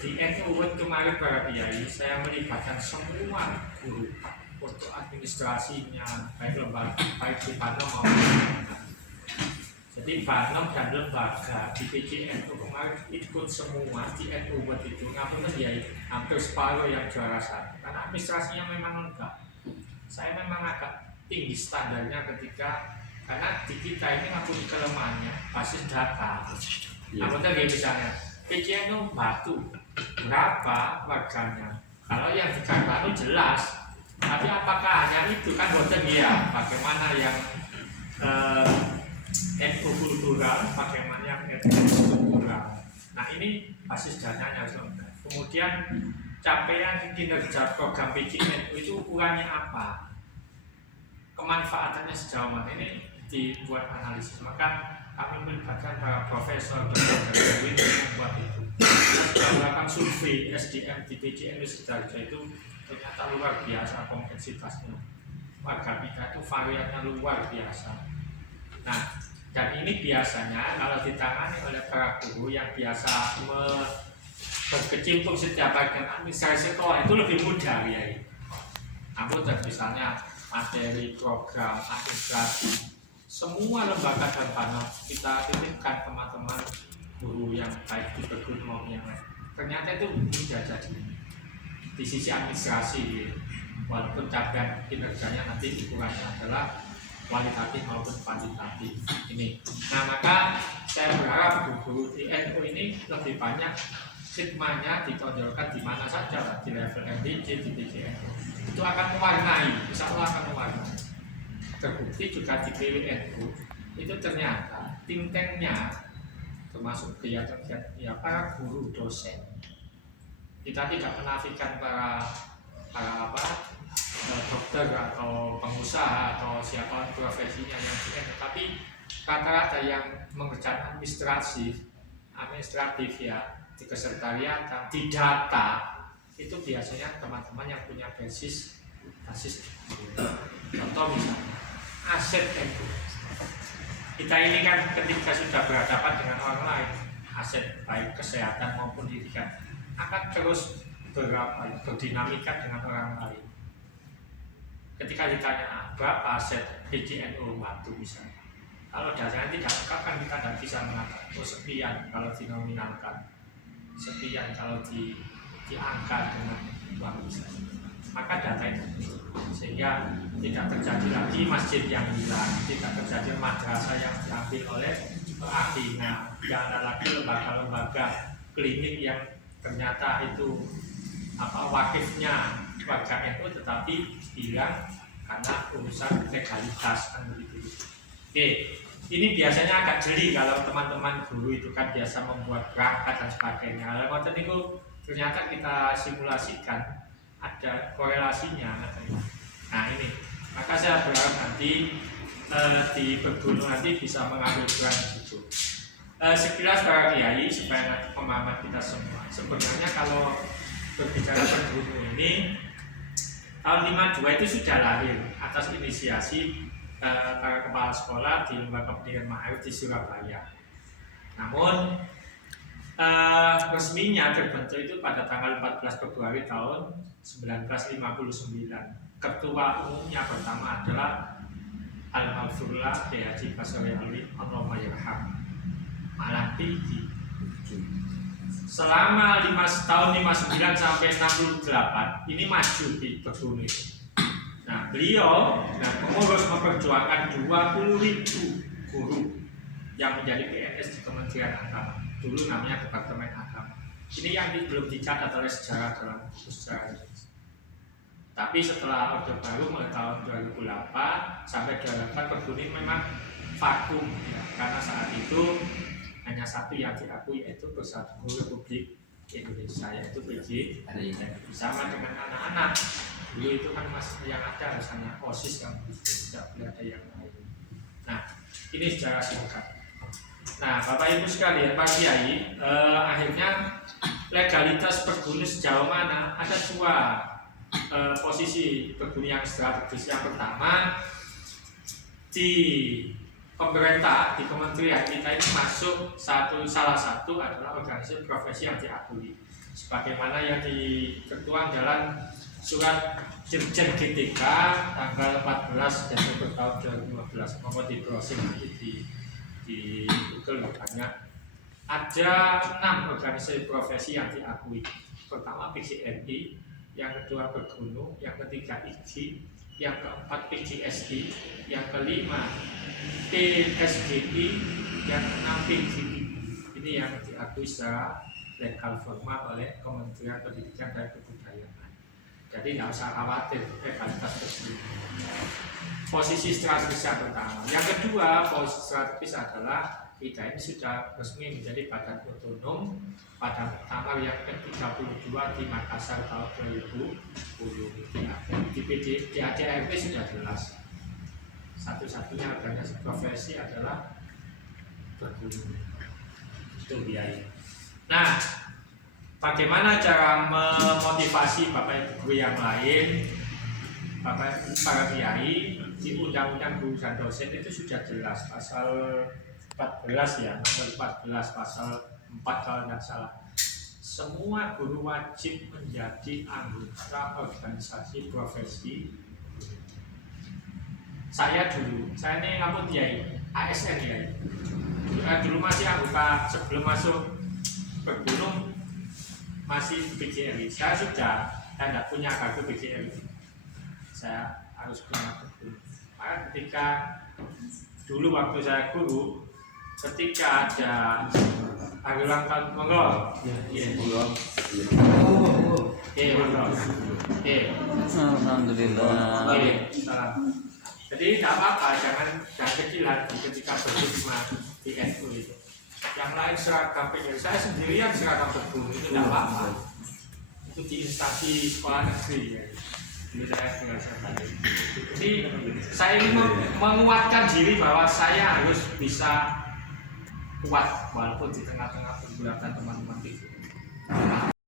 Di NU kemarin para kiai saya melibatkan semua guru untuk administrasinya, baik lembaga, baik di Banom maupun di lembaga. Jadi Banom dan lembaga di PJNU kemarin ikut semua di NU itu, ngapunten ya hampir separuh yang juara satu. Karena administrasinya memang lengkap. Saya memang agak tinggi standarnya karena di kita ini ngapunten kelemahannya basis data. Ngapunten ya misalnya PJNU Batu berapa warganya? Kalau yang di Jakarta itu jelas, tapi apakah hanya itu kan boten ya? Bagaimana yang NU kultural, bagaimana yang NU struktural? Nah ini basis datanya saudara. Kemudian capaian kinerja program PJNU itu ukurannya apa? Kemanfaatannya sejauh mana? Ini dibuat analisis. Maka kami melibatkan para profesor dan untuk membuat itu. Kita melakukan survei SDM di PJNU Sidoarjo itu ternyata luar biasa kompleksitasnya. Warga kita itu variannya luar biasa. Nah, dan ini biasanya kalau ditangani oleh para guru yang biasa berkecimpung setiap bagian administrasi sekolah itu lebih mudah ya. Namun misalnya materi, program, administrasi, semua lembaga dan Banom kita titipkan teman-teman guru yang baik di perguruan maupun yang lain. Ternyata itu mudah jadi di sisi administrasi, walaupun capaian kinerjanya nanti ukurannya adalah kualitatif maupun kuantitatif ini. Nah maka saya berharap guru di NU ini lebih banyak hikmahnya ditonjolkan di mana saja, di level MDJ, di PJNU. Itu akan mewarnai, insya Allah akan mewarnai. Terbukti juga di PWNU itu ternyata think tanknya termasuk kegiatan ya para guru dosen. Kita tidak menafikan para dokter atau pengusaha atau siapa profesinya yang di NU, tapi rata-rata yang mengerjakan administratif ya di kesekretariatan, di data itu biasanya teman-teman yang punya basis. Contoh misalnya aset NU. Kita ini kan ketika sudah berhadapan dengan orang lain, aset baik kesehatan maupun pendidikan akan terus berdinamika dengan orang lain. Ketika ditanya berapa aset PJNU Batu misalnya, kalau dasarnya tidak lengkap kan kita tidak bisa mengatakan sekian kalau dinominalkan, sekian kalau diangkat dengan uang misalnya. Maka data itu sehingga tidak terjadi lagi masjid yang hilang, tidak terjadi madrasah yang diambil oleh akhirnya, tidak ada lagi lembaga-lembaga klinik yang ternyata itu wakifnya warga NU tetapi hilang karena urusan legalitas kan begitu. Oke, ini biasanya agak jeli kalau teman-teman guru itu kan biasa membuat perangkat dan sebagainya. Kalau itu ternyata kita simulasikan ada korelasinya. Nah ini, maka saya berharap nanti di perguruan nanti bisa mengambil peran itu. Sekilas para kiai supaya nanti pemahaman kita semua. Sebenarnya kalau berbicara perguruan ini tahun 52 itu sudah lahir atas inisiasi para kepala sekolah di lembaga pendidikan Ma'arif di Surabaya. Namun resminya terbentuk itu pada tanggal 14 Februari tahun 1959. Ketua umumnya pertama adalah Al-Maghfurullah Haji Basri Ali Allahumma yarham Malang Tinggi. Selama 5 tahun 59 sampai 68 ini maju di perguruan itu. Nah beliau mengurus memperjuangkan 20.000 guru yang menjadi PNS di Kementerian Agama. Dulu namanya Departemen Agama. Ini yang belum dicatat oleh sejarah dalam buku sejarah. Tapi setelah Orde Baru mulai tahun 2008 sampai 2008 perguruan memang vakum ya, karena saat itu hanya satu yang diakui yaitu Persatuan Guru Republik Indonesia yaitu PJ. Sama dengan anak-anak dulu itu kan masih yang ada misalnya OSIS yang tidak ada yang lain. Nah ini secara singkat. Nah, Bapak Ibu sekalian, Pak Kiai, akhirnya legalitas perguruan sejauh mana? Ada dua posisi perguruan yang strategis. Yang pertama, di pemerintah, di kementerian kita ini masuk salah satu adalah organisasi profesi yang diakui. sebagaimana yang diketuang dalam surat Dirjen GTK tanggal 14 Desember tahun 2015. Mau di browsing nanti di Google banyak. Ada 6 organisasi profesi yang diakui. Pertama PGRI, yang kedua Bergunung, yang ketiga IGI, yang keempat PGSI, yang kelima PSGI, yang keenam PGI. Ini yang diakui secara legal formal oleh Kementerian Pendidikan dan Kebudayaan. Jadi tidak usah khawatir legalitas tersebut. Posisi strategis yang pertama. Yang kedua, posisi strategis adalah kita ini sudah resmi menjadi badan otonom pada muktamar yang ke-32 di Makassar tahun 2010. Di ADART sudah jelas. Satu-satunya organisasi profesi adalah Bergunung. Itu biaya. Nah, bagaimana cara memotivasi Bapak Ibu guru yang lain, para kiai? Di Undang-Undang Guru dan Dosen itu sudah jelas pasal 14 ya, nomor 14 pasal 4 kalau tidak salah. Semua guru wajib menjadi anggota organisasi profesi. Saya ini ngampun kiai, ASN ya. Dulu masih anggota, sebelum masuk Bergunung masih PGRI. Saya tidak punya kartu PGRI. Saya harus punya Bergunung. Maka ketika dulu waktu saya guru, ketika ada hari ulang tahun monggo. Alhamdulillah. Salam. Jadi tidak apa-apa, jangan kecil hati ketika berjumpa di NU itu. Yang lain seragam PGRI, saya sendirian seragam Bergunung itu tidak apa-apa. Itu di instansi sekolah negeri ya. Jadi saya ingin menguatkan diri bahwa saya harus bisa kuat walaupun di tengah-tengah pergulatan teman-teman itu.